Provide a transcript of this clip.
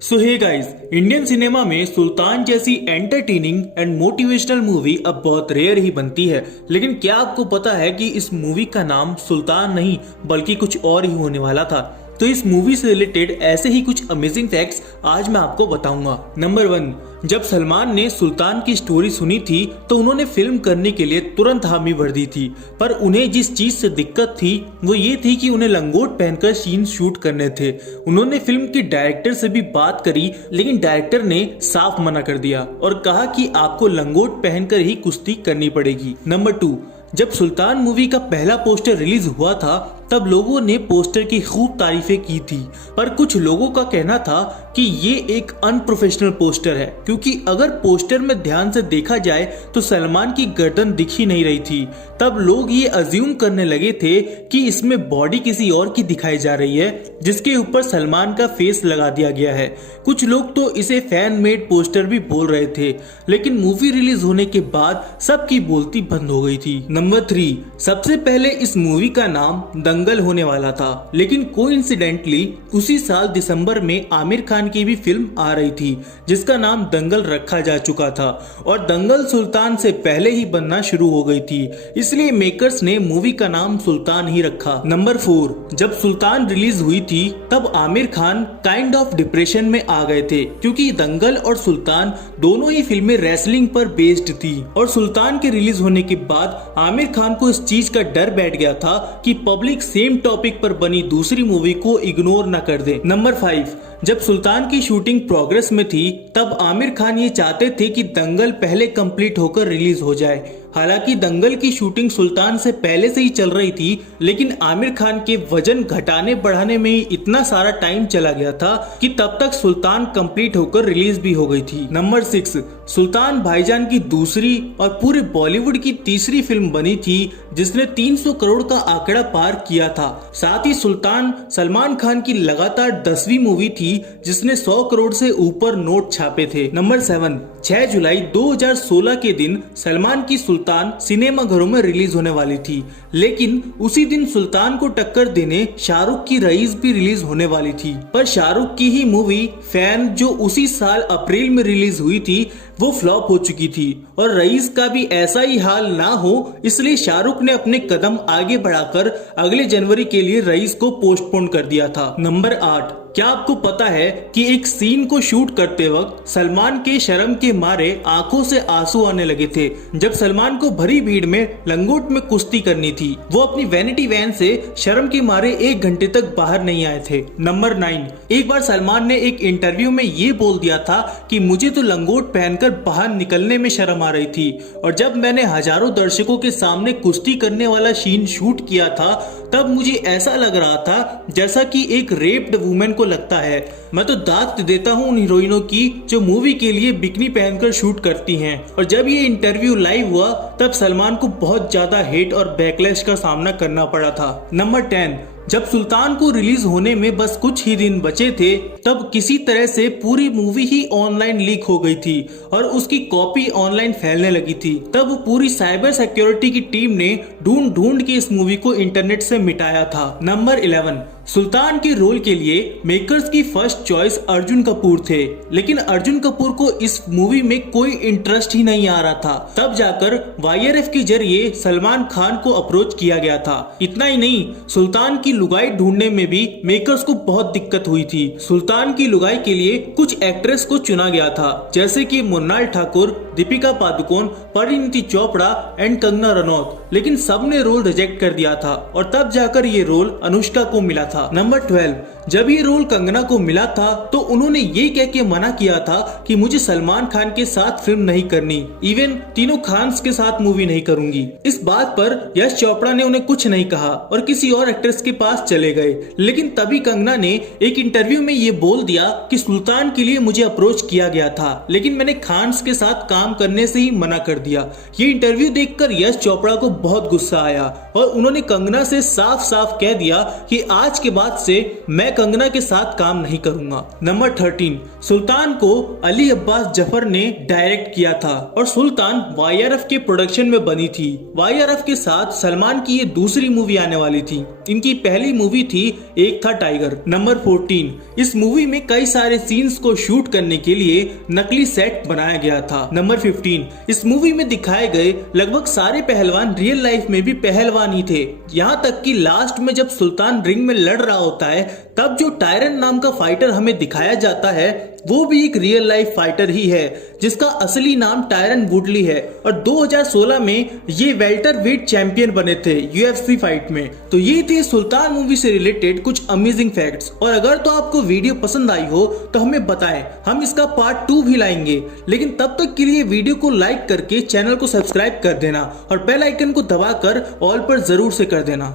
सो hey guys, Indian cinema में सुल्तान जैसी entertaining and motivational movie अब बहुत रेयर ही बनती है। लेकिन क्या आपको पता है कि इस मूवी का नाम सुल्तान नहीं बल्कि कुछ और ही होने वाला था। तो इस मूवी से रिलेटेड ऐसे ही कुछ अमेजिंग फैक्ट्स आज मैं आपको बताऊंगा। नंबर 1, जब सलमान ने सुल्तान की स्टोरी सुनी थी तो उन्होंने फिल्म करने के लिए तुरंत हामी भर दी थी, पर उन्हें जिस चीज से दिक्कत थी वो ये थी कि उन्हें लंगोट पहनकर सीन शूट करने थे। उन्होंने फिल्म के डायरेक्टर से भी बात करी, लेकिन डायरेक्टर ने साफ मना कर दिया और कहा कि आपको लंगोट पहनकर ही कुश्ती करनी पड़ेगी। नंबर 2, जब सुल्तान मूवी का पहला पोस्टर रिलीज हुआ था तब लोगों ने पोस्टर की खूब तारीफें की थी, पर कुछ लोगों का कहना था कि ये एक अनप्रोफेशनल पोस्टर है, क्योंकि अगर पोस्टर में ध्यान से देखा जाए तो सलमान की गर्दन दिख ही नहीं रही थी। तब लोग ये अज्यूम करने लगे थे कि इसमें बॉडी किसी और की दिखाई जा रही है जिसके ऊपर सलमान का फेस लगा दिया गया है। कुछ लोग तो इसे फैन मेड पोस्टर भी बोल रहे थे, लेकिन मूवी रिलीज होने के बाद सबकी बोलती बंद हो गई थी। नंबर 3, सबसे पहले इस मूवी का नाम दंगल होने वाला था, लेकिन कोइंसिडेंटली उसी साल दिसंबर में आमिर खान की भी फिल्म आ रही थी जिसका नाम दंगल रखा जा चुका था और दंगल सुल्तान से पहले ही बनना शुरू हो गई थी, इसलिए मेकर्स ने मूवी का नाम सुल्तान ही रखा। नंबर 4, जब सुल्तान रिलीज हुई थी तब Aamir Khan kind of depression में आ गए थे, क्योंकि दंगल और सुल्तान दोनों ही फिल्में रेसलिंग पर बेस्ड थी और सुल्तान के रिलीज होने के बाद आमिर खान को इस चीज का डर बैठ गया था कि पब्लिक सेम टॉपिक पर बनी दूसरी मूवी को इग्नोर न कर दे। नंबर 5, जब सुल्तान की शूटिंग प्रोग्रेस में थी तब आमिर खान ये चाहते थे कि दंगल पहले कंप्लीट होकर रिलीज हो जाए। हालांकि दंगल की शूटिंग सुल्तान से पहले से ही चल रही थी, लेकिन आमिर खान के वजन घटाने बढ़ाने में ही इतना सारा टाइम चला गया था कि तब तक सुल्तान कंप्लीट होकर रिलीज भी हो गई थी। नंबर 6, सुल्तान भाईजान की दूसरी और पूरे बॉलीवुड की तीसरी फिल्म बनी थी जिसने 300 करोड़ का आंकड़ा पार किया था। साथ ही सुल्तान सलमान खान की लगातार 10वीं मूवी थी जिसने 100 करोड़ से ऊपर नोट छापे थे। नंबर 7, 6 जुलाई 2016 के दिन सलमान की सुल्तान सिनेमा घरों में रिलीज होने वाली थी, लेकिन उसी दिन सुल्तान को टक्कर देने शाहरुख की रईस भी रिलीज होने वाली थी। पर शाहरुख की ही मूवी फैन जो उसी साल अप्रैल में रिलीज हुई थी वो फ्लॉप हो चुकी थी और रईस का भी ऐसा ही हाल ना हो, इसलिए शाहरुख ने अपने कदम आगे बढ़ाकर अगले जनवरी के लिए रईस को पोस्टपोन कर दिया था। नंबर 8, क्या आपको पता है कि एक सीन को शूट करते वक्त सलमान के शर्म के मारे आंखों से आंसू आने लगे थे जब सलमान को भरी भीड़ में लंगोट में कुश्ती करनी थी। वो अपनी वैनिटी वैन से शर्म के मारे 1 घंटे तक बाहर नहीं आए थे। नंबर 9, एक बार सलमान ने एक इंटरव्यू में ये बोल दिया था कि मुझे तो लंगोट पहनकर बाहर निकलने में शर्म आ रही थी और जब मैंने हजारों दर्शकों के सामने कुश्ती करने वाला सीन शूट किया था तब मुझे ऐसा लग रहा था जैसा कि एक रेप्ड वुमेन को लगता है। मैं तो दाद देता हूँ उन हीरोइनों की जो मूवी के लिए बिकनी पहनकर शूट करती हैं। और जब ये इंटरव्यू लाइव हुआ तब सलमान को बहुत ज्यादा हेट और बैकलैश का सामना करना पड़ा था। नंबर 10, जब सुल्तान को रिलीज होने में बस कुछ ही दिन बचे थे तब किसी तरह से पूरी मूवी ही ऑनलाइन लीक हो गई थी और उसकी कॉपी ऑनलाइन फैलने लगी थी। तब पूरी साइबर सिक्योरिटी की टीम ने ढूंढ ढूंढ के इस मूवी को इंटरनेट से मिटाया था। नंबर 11, सुल्तान के रोल के लिए मेकर्स की फर्स्ट चॉइस अर्जुन कपूर थे, लेकिन अर्जुन कपूर को इस मूवी में कोई इंटरेस्ट ही नहीं आ रहा था। तब जाकर YRF के जरिए सलमान खान को अप्रोच किया गया था। इतना ही नहीं, सुल्तान की लुगाई ढूंढने में भी मेकर्स को बहुत दिक्कत हुई थी। सुल्तान की लुगाई के लिए कुछ एक्ट्रेस को चुना गया था, जैसे कि मुन्नाल ठाकुर, दीपिका पादुकोण, परिणीति चोपड़ा एंड कंगना रनौत, लेकिन सबने रोल रिजेक्ट कर दिया था और तब जाकर ये रोल अनुष्का को मिला था। नंबर 12, जब ये रोल कंगना को मिला था तो उन्होंने ये कह के मना किया था कि मुझे सलमान खान के साथ फिल्म नहीं करनी, इवन तीनों खान्स के साथ मूवी नहीं करूंगी। इस बात पर यश चोपड़ा ने उन्हें कुछ नहीं कहा और किसी और एक्ट्रेस के पास चले गए, लेकिन तभी कंगना ने एक इंटरव्यू में ये बोल दिया कि सुल्तान के लिए मुझे अप्रोच किया गया था, लेकिन मैंने खान्स के साथ काम करने से ही मना कर दिया। ये इंटरव्यू देखकर यश चोपड़ा को बहुत गुस्सा आया और उन्होंने कंगना से साफ साफ कह दिया कि आज के बाद से मैं कंगना के साथ काम नहीं करूंगा। नंबर 13, सुल्तान को अली अब्बास जफर ने डायरेक्ट किया था और सुल्तान YRF के प्रोडक्शन में बनी थी। YRF के साथ सलमान की ये दूसरी मूवी आने वाली थी। इनकी पहली मूवी थी एक था टाइगर। नंबर 14, इस मूवी में कई सारे सीन्स को शूट करने के लिए नकली सेट बनाया गया था। नंबर 15, इस मूवी में दिखाए गए लगभग सारे पहलवान रियल लाइफ में भी पहलवान ही थे। यहाँ तक कि लास्ट में जब सुल्तान रिंग में लड़ रहा होता है तब जो टायरन नाम का फाइटर हमें दिखाया जाता है वो भी एक रियल लाइफ फाइटर ही है जिसका असली नाम टायरन वुडली है और 2016 में ये वेल्टर वेट चैंपियन बने थे UFC फाइट में। तो ये थे सुल्तान मूवी से रिलेटेड कुछ अमेजिंग फैक्ट्स। और अगर तो आपको वीडियो पसंद आई हो तो हमें बताएं, हम इसका पार्ट 2 भी लाएंगे। लेकिन तब तक के लिए वीडियो को लाइक करके चैनल को सब्सक्राइब कर देना और बेल आइकन को दबाकर ऑल पर जरूर से कर देना।